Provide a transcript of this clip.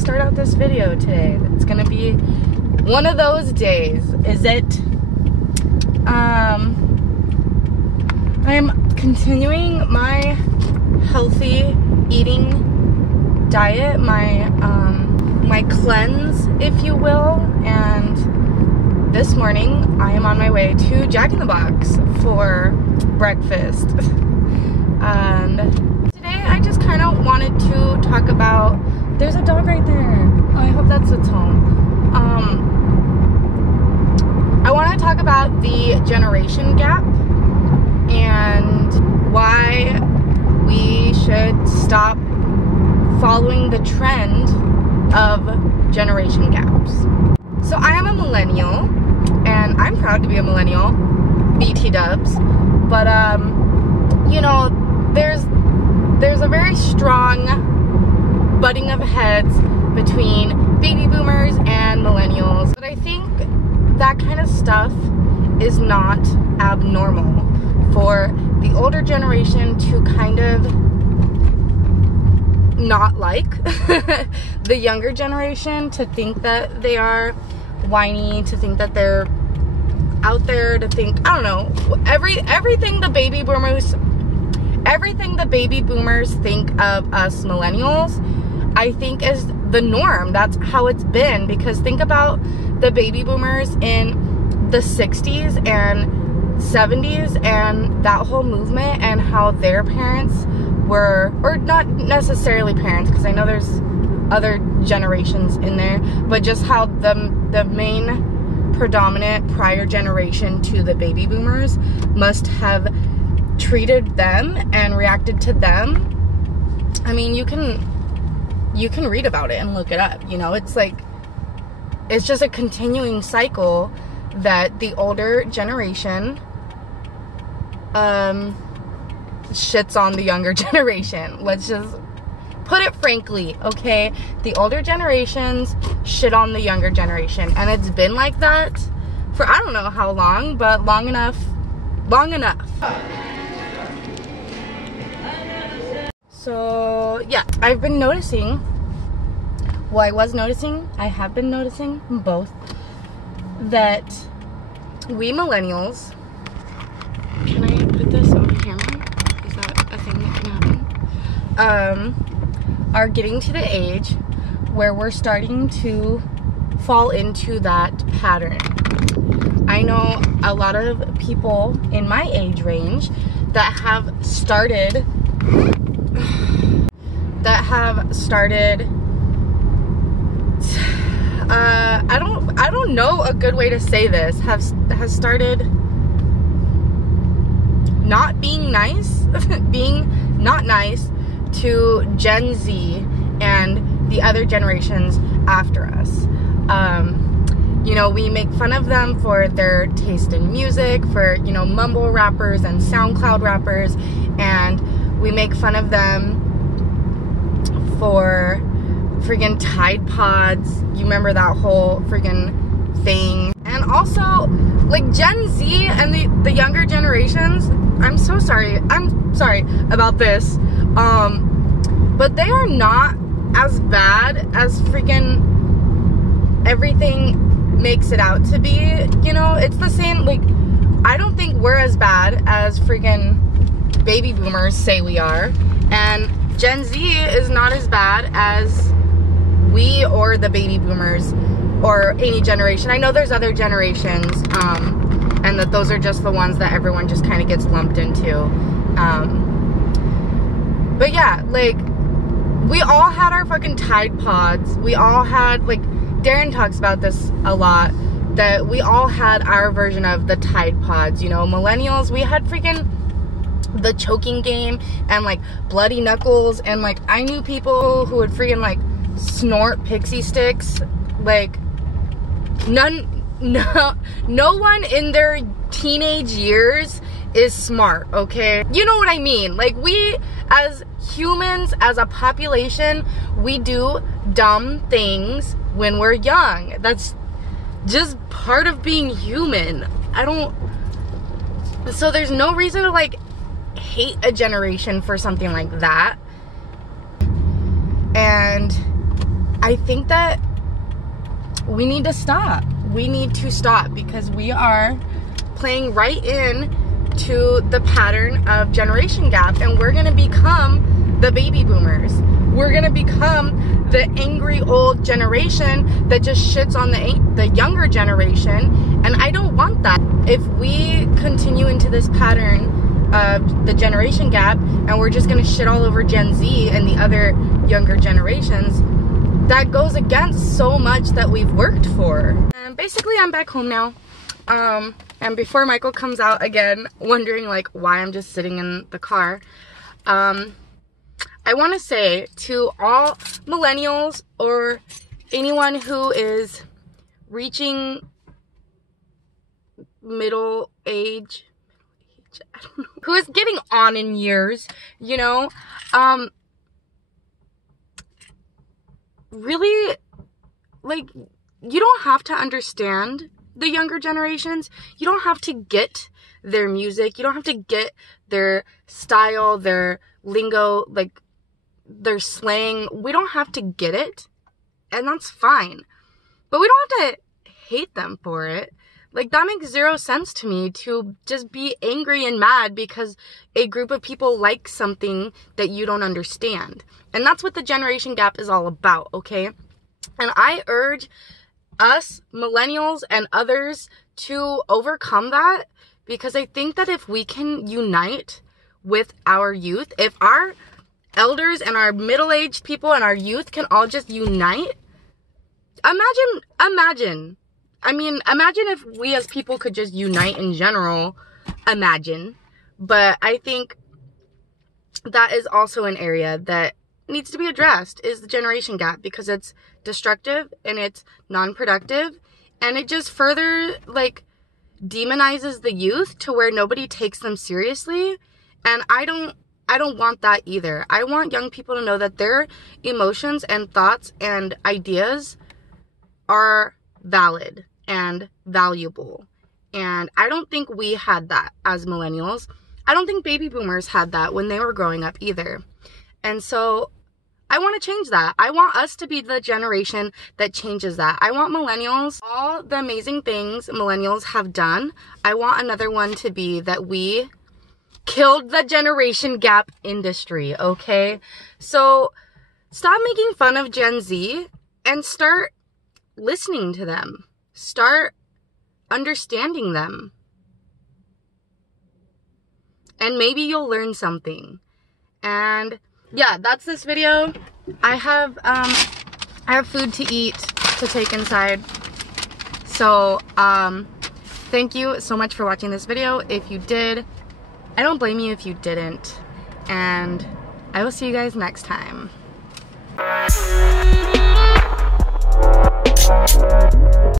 start out this video today. It's gonna be one of those days. Is it? I'm continuing my healthy eating diet, my cleanse, if you will, and this morning I am on my way to Jack in the Box for breakfast. And today I just kind of wanted to talk about, there's a dog right there. Oh, I hope that's its home. I want to talk about the generation gap and why we should stop following the trend of generation gaps. So I am a millennial, and I'm proud to be a millennial, BT dubs, but you know, there's a very strong butting of heads between baby boomers and millennials, but I think that kind of stuff is not abnormal for the older generation to kind of not like the younger generation, to think that they are whiny, to think that they're out there, to think, I don't know, everything the baby boomers think of us millennials, I think is the norm. That's how it's been, because think about the baby boomers in the 60s and 70s and that whole movement, and how their parents were, or not necessarily parents, because I know there's other generations in there, but just how the main predominant prior generation to the baby boomers must have treated them and reacted to them. I mean, you can read about it and look it up, you know. It's like, it's just a continuing cycle that the older generation shits on the younger generation. Let's just put it frankly, okay? The older generations shit on the younger generation, and it's been like that for I don't know how long, but long enough. So yeah, I have been noticing both, that we millennials, can I put this on camera? Is that a thing that can happen? Are getting to the age where we're starting to fall into that pattern. I know a lot of people in my age range that have started I don't know a good way to say this, has started not being nice, being not nice to Gen Z and the other generations after us. You know, we make fun of them for their taste in music, for, you know, mumble rappers and SoundCloud rappers, and we make fun of them for friggin' Tide Pods. You remember that whole friggin' thing? And also, like, Gen Z and the younger generations, I'm sorry about this, but they are not as bad as freaking everything makes it out to be, you know? It's the same, like, I don't think we're as bad as freaking baby boomers say we are, and Gen Z is not as bad as we or the baby boomers or any generation. I know there's other generations, and that those are just the ones that everyone just kind of gets lumped into. But yeah, like, we all had our fucking Tide Pods. We all had, like, Darren talks about this a lot, that we all had our version of the Tide Pods, you know. Millennials, we had freaking the choking game and, like, bloody knuckles, and, like, I knew people who would freaking, like, snort pixie sticks. Like, no one in their teenage years is smart, okay? You know what I mean? Like, we as humans, as a population, we do dumb things when we're young. That's just part of being human. So there's no reason to, like, hate a generation for something like that. And I think that we need to stop. We need to stop because we are playing right in to the pattern of generation gap, and we're gonna become the baby boomers. We're gonna become the angry old generation that just shits on the younger generation, and I don't want that. If we continue into this pattern of the generation gap and we're just gonna shit all over Gen Z and the other younger generations, that goes against so much that we've worked for. And basically I'm back home now. And before Michael comes out again wondering like why I'm just sitting in the car, I want to say to all millennials or anyone who is reaching middle age, I don't know, who is getting on in years, you know, really, like, you don't have to understand the younger generations. You don't have to get their music. You don't have to get their style, their lingo, like their slang. We don't have to get it, and that's fine. But we don't have to hate them for it. Like, that makes zero sense to me, to just be angry and mad because a group of people like something that you don't understand. And that's what the generation gap is all about, okay? And I urge us, millennials, and others to overcome that, because I think that if we can unite with our youth, if our elders and our middle-aged people and our youth can all just unite, imagine if we as people could just unite in general, but I think that is also an area that needs to be addressed, is the generation gap, because it's destructive and it's non-productive, and it just further like demonizes the youth to where nobody takes them seriously. And I don't want that either. I want young people to know that their emotions and thoughts and ideas are valid and valuable. And I don't think we had that as millennials. I don't think baby boomers had that when they were growing up either. And so I want to change that. I want us to be the generation that changes that. I want millennials, all the amazing things millennials have done, I want another one to be that we killed the generation gap industry, okay? So stop making fun of Gen Z and start listening to them. Start understanding them. And maybe you'll learn something. And yeah, that's this video. I have food to eat to take inside. So, thank you so much for watching this video. If you did, I don't blame you if you didn't. And I will see you guys next time.